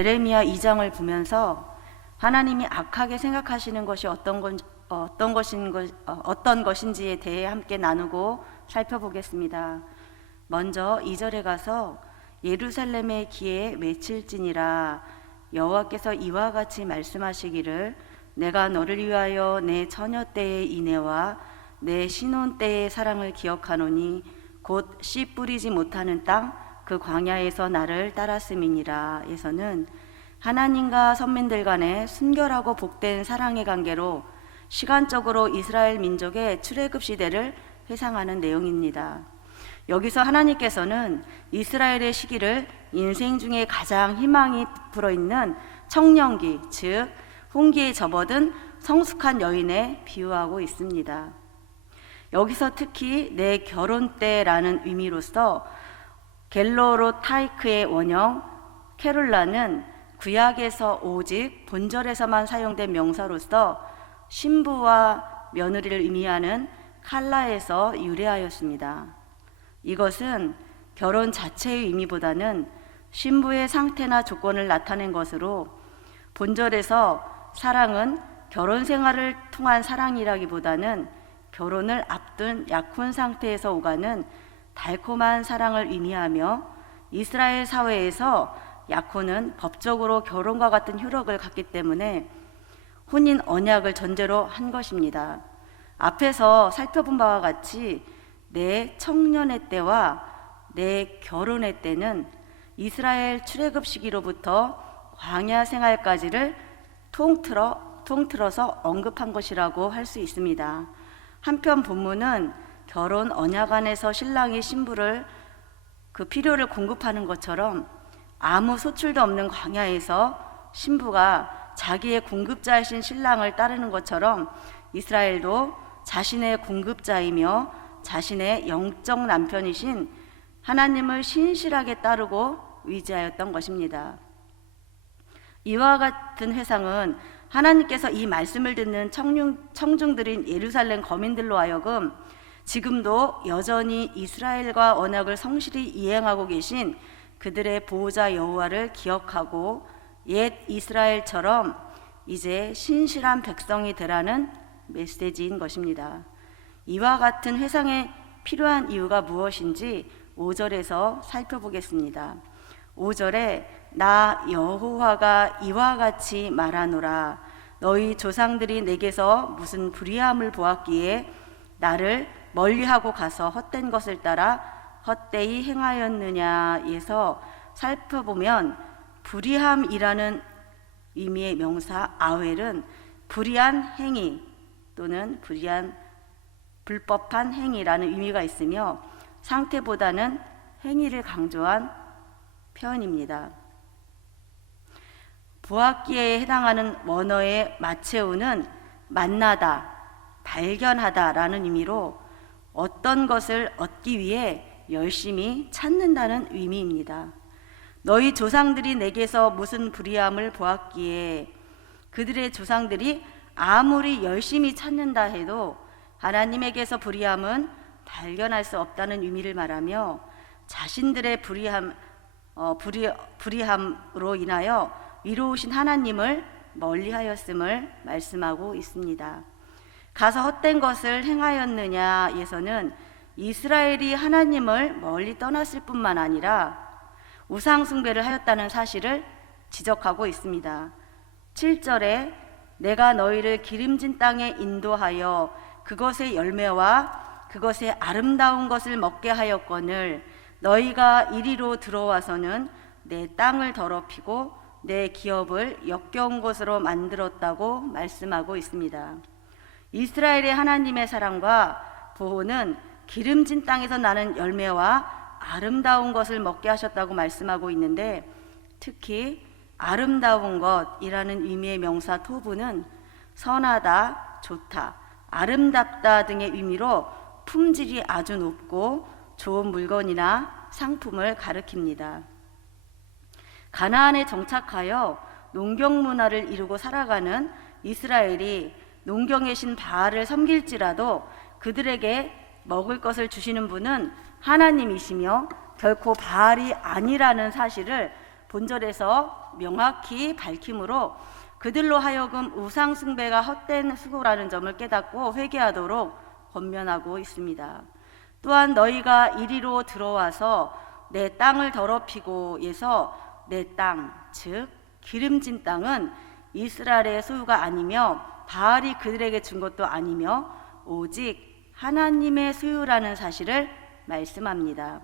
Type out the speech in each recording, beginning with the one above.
에레미야 2장을 보면서 하나님이 악하게 생각하시는 것이 어떤 것인지에 대해 함께 나누고 살펴보겠습니다. 먼저 2절에 가서 예루살렘의 기에 맺힐지니라 여호와께서 이와 같이 말씀하시기를 내가 너를 위하여 내 처녀 때의 인애와 내 신혼 때의 사랑을 기억하노니 곧 씨 뿌리지 못하는 땅 그 광야에서 나를 따랐음이니라. 에서는 하나님과 선민들 간의 순결하고 복된 사랑의 관계로 시간적으로 이스라엘 민족의 출애굽 시대를 회상하는 내용입니다. 여기서 하나님께서는 이스라엘의 시기를 인생 중에 가장 희망이 불어있는 청년기, 즉 홍기에 접어든 성숙한 여인에 비유하고 있습니다. 여기서 특히 내 결혼 때라는 의미로서 겔로로타이크의 원형 캐롤라는 구약에서 오직 본절에서만 사용된 명사로서 신부와 며느리를 의미하는 칼라에서 유래하였습니다. 이것은 결혼 자체의 의미보다는 신부의 상태나 조건을 나타낸 것으로 본절에서 사랑은 결혼 생활을 통한 사랑이라기보다는 결혼을 앞둔 약혼 상태에서 오가는 달콤한 사랑을 의미하며 이스라엘 사회에서 약혼은 법적으로 결혼과 같은 효력을 갖기 때문에 혼인 언약을 전제로 한 것입니다. 앞에서 살펴본 바와 같이 내 청년의 때와 내 결혼의 때는 이스라엘 출애굽 시기로부터 광야 생활까지를 통틀어서 언급한 것이라고 할 수 있습니다. 한편 본문은 결혼 언약 안에서 신랑이 신부를 그 필요를 공급하는 것처럼 아무 소출도 없는 광야에서 신부가 자기의 공급자이신 신랑을 따르는 것처럼 이스라엘도 자신의 공급자이며 자신의 영적 남편이신 하나님을 신실하게 따르고 의지하였던 것입니다. 이와 같은 회상은 하나님께서 이 말씀을 듣는 청중들인 예루살렘 거민들로 하여금 지금도 여전히 이스라엘과 언약을 성실히 이행하고 계신 그들의 보호자 여호와를 기억하고 옛 이스라엘처럼 이제 신실한 백성이 되라는 메시지인 것입니다. 이와 같은 회상에 필요한 이유가 무엇인지 5절에서 살펴보겠습니다. 5절에 나 여호와가 이와 같이 말하노라 너희 조상들이 내게서 무슨 불의함을 보았기에 나를 멀리하고 가서 헛된 것을 따라 헛되이 행하였느냐에서 살펴보면 불의함이라는 의미의 명사 아웰은 불의한 행위 또는 불법한 행위라는 의미가 있으며 상태보다는 행위를 강조한 표현입니다. 보았기에 해당하는 원어의 마체우는 만나다, 발견하다라는 의미로 어떤 것을 얻기 위해 열심히 찾는다는 의미입니다. 너희 조상들이 내게서 무슨 불의함을 보았기에 그들의 조상들이 아무리 열심히 찾는다 해도 하나님에게서 불의함은 발견할 수 없다는 의미를 말하며 자신들의 불의함으로 인하여 위로우신 하나님을 멀리하였음을 말씀하고 있습니다. 가서 헛된 것을 행하였느냐에서는 이스라엘이 하나님을 멀리 떠났을 뿐만 아니라 우상 숭배를 하였다는 사실을 지적하고 있습니다. 7절에 내가 너희를 기름진 땅에 인도하여 그것의 열매와 그것의 아름다운 것을 먹게 하였거늘 너희가 이리로 들어와서는 내 땅을 더럽히고 내 기업을 역겨운 곳으로 만들었다고 말씀하고 있습니다. 이스라엘의 하나님의 사랑과 보호는 기름진 땅에서 나는 열매와 아름다운 것을 먹게 하셨다고 말씀하고 있는데 특히 아름다운 것이라는 의미의 명사 토부는 선하다, 좋다, 아름답다 등의 의미로 품질이 아주 높고 좋은 물건이나 상품을 가리킵니다. 가나안에 정착하여 농경 문화를 이루고 살아가는 이스라엘이 농경의 신 바알을 섬길지라도 그들에게 먹을 것을 주시는 분은 하나님이시며 결코 바알이 아니라는 사실을 본절에서 명확히 밝힘으로 그들로 하여금 우상 숭배가 헛된 수고라는 점을 깨닫고 회개하도록 권면하고 있습니다. 또한 너희가 이리로 들어와서 내 땅을 더럽히고에서 내 땅, 즉 기름진 땅은 이스라엘의 소유가 아니며 바알이 그들에게 준 것도 아니며 오직 하나님의 소유라는 사실을 말씀합니다.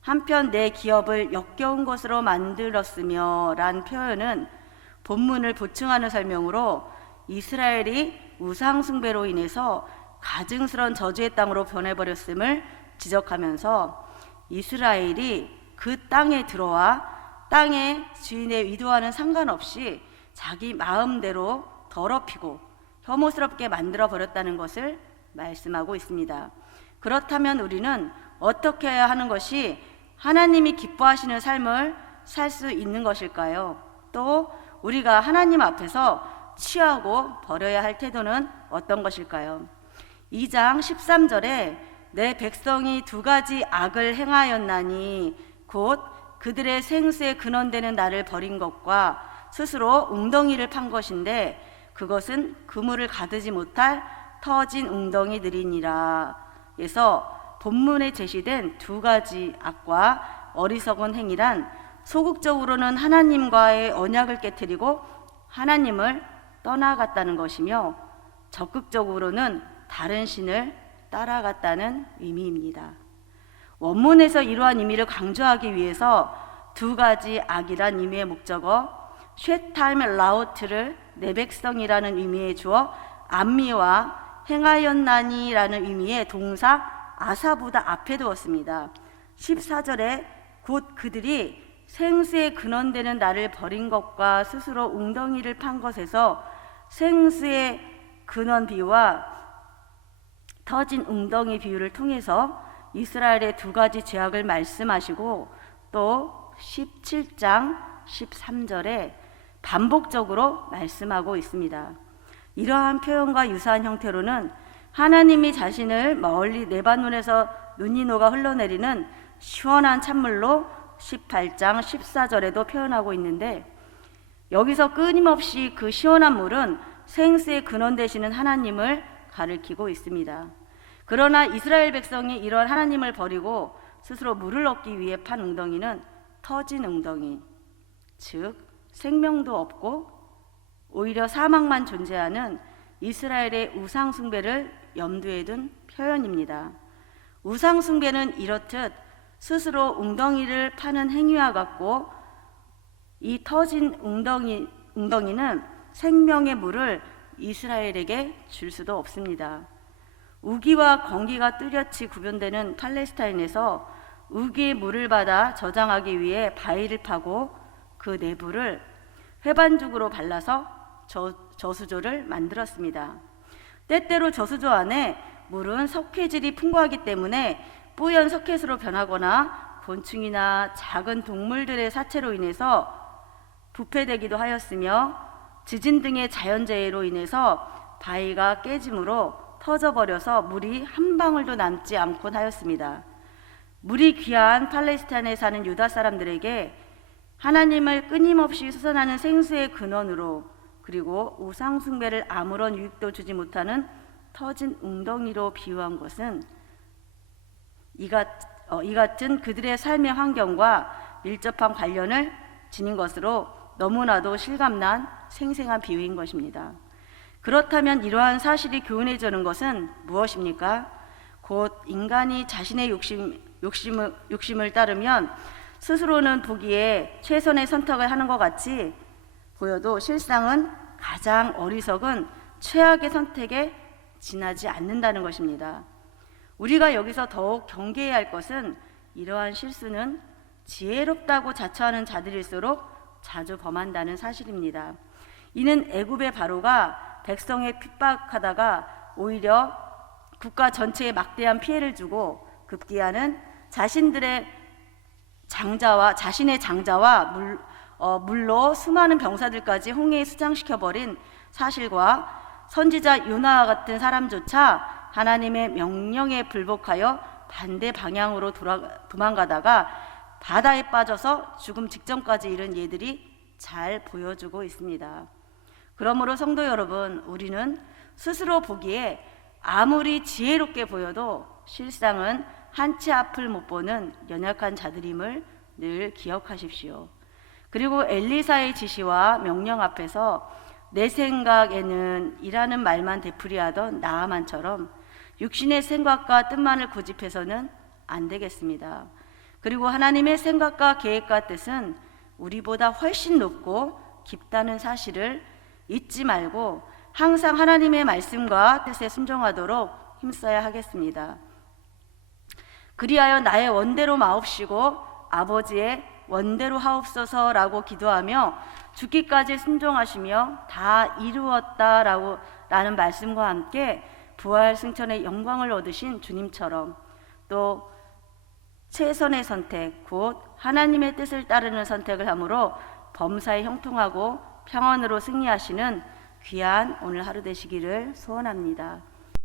한편 내 기업을 역겨운 것으로 만들었으며 란 표현은 본문을 보충하는 설명으로 이스라엘이 우상 숭배로 인해서 가증스러운 저주의 땅으로 변해버렸음을 지적하면서 이스라엘이 그 땅에 들어와 땅의 주인의 의도와는 상관없이 자기 마음대로 더럽히고 혐오스럽게 만들어 버렸다는 것을 말씀하고 있습니다. 그렇다면 우리는 어떻게 해야 하는 것이 하나님이 기뻐하시는 삶을 살 수 있는 것일까요? 또 우리가 하나님 앞에서 취하고 버려야 할 태도는 어떤 것일까요? 2장 13절에 내 백성이 두 가지 악을 행하였나니 곧 그들의 생수의 근원되는 나를 버린 것과 스스로 웅덩이를 판 것인데 그것은 그물을 가두지 못할 터진 웅덩이들이니라. 에서 본문에 제시된 두 가지 악과 어리석은 행위란 소극적으로는 하나님과의 언약을 깨트리고 하나님을 떠나갔다는 것이며 적극적으로는 다른 신을 따라갔다는 의미입니다. 원문에서 이러한 의미를 강조하기 위해서 두 가지 악이란 의미의 목적어 쉐탈 라우트를 내 백성이라는 의미에 주어 암미와 행하였나니라는 의미의 동사 아사보다 앞에 두었습니다. 14절에 곧 그들이 생수의 근원되는 나를 버린 것과 스스로 웅덩이를 판 것에서 생수의 근원 비유와 터진 웅덩이 비유를 통해서 이스라엘의 두 가지 죄악을 말씀하시고 또 17장 13절에 반복적으로 말씀하고 있습니다. 이러한 표현과 유사한 형태로는 하나님이 자신을 멀리 레바논에서 눈이 녹아 흘러내리는 시원한 찬물로 18장 14절에도 표현하고 있는데 여기서 끊임없이 그 시원한 물은 생수의 근원 되시는 하나님을 가리키고 있습니다. 그러나 이스라엘 백성이 이런 하나님을 버리고 스스로 물을 얻기 위해 판 웅덩이는 터진 웅덩이, 즉 생명도 없고 오히려 사망만 존재하는 이스라엘의 우상 숭배를 염두에 둔 표현입니다. 우상 숭배는 이렇듯 스스로 웅덩이를 파는 행위와 같고 이 터진 웅덩이는 생명의 물을 이스라엘에게 줄 수도 없습니다. 우기와 건기가 뚜렷이 구분되는 팔레스타인에서 우기의 물을 받아 저장하기 위해 바위를 파고 그 내부를 회반죽으로 발라서 저수조를 만들었습니다. 때때로 저수조 안에 물은 석회질이 풍부하기 때문에 뿌연 석회수로 변하거나 곤충이나 작은 동물들의 사체로 인해서 부패되기도 하였으며 지진 등의 자연재해로 인해서 바위가 깨짐으로 터져버려서 물이 한 방울도 남지 않곤 하였습니다. 물이 귀한 팔레스타인에 사는 유다 사람들에게 하나님을 끊임없이 수선하는 생수의 근원으로 그리고 우상 숭배를 아무런 유익도 주지 못하는 터진 웅덩이로 비유한 것은 이 같은 그들의 삶의 환경과 밀접한 관련을 지닌 것으로 너무나도 실감난 생생한 비유인 것입니다. 그렇다면 이러한 사실이 교훈해 주는 것은 무엇입니까? 곧 인간이 자신의 욕심을 따르면 스스로는 보기에 최선의 선택을 하는 것 같이 보여도 실상은 가장 어리석은 최악의 선택에 지나지 않는다는 것입니다. 우리가 여기서 더욱 경계해야 할 것은 이러한 실수는 지혜롭다고 자처하는 자들일수록 자주 범한다는 사실입니다. 이는 애굽의 바로가 백성에 핍박하다가 오히려 국가 전체에 막대한 피해를 주고 급기야는 자신의 장자와 물로 수많은 병사들까지 홍해에 수장시켜버린 사실과 선지자 요나와 같은 사람조차 하나님의 명령에 불복하여 반대 방향으로 도망가다가 바다에 빠져서 죽음 직전까지 이른 예들이 잘 보여주고 있습니다. 그러므로 성도 여러분, 우리는 스스로 보기에 아무리 지혜롭게 보여도 실상은 한 치 앞을 못 보는 연약한 자들임을 늘 기억하십시오. 그리고 엘리사의 지시와 명령 앞에서 내 생각에는 이라는 말만 되풀이하던 나아만처럼 육신의 생각과 뜻만을 고집해서는 안 되겠습니다. 그리고 하나님의 생각과 계획과 뜻은 우리보다 훨씬 높고 깊다는 사실을 잊지 말고 항상 하나님의 말씀과 뜻에 순종하도록 힘써야 하겠습니다. 그리하여 나의 원대로 마옵시고 아버지의 원대로 하옵소서라고 기도하며 죽기까지 순종하시며 다 이루었다라고 라는 말씀과 함께 부활 승천의 영광을 얻으신 주님처럼 또 최선의 선택, 곧 하나님의 뜻을 따르는 선택을 함으로 범사에 형통하고 평안으로 승리하시는 귀한 오늘 하루 되시기를 소원합니다.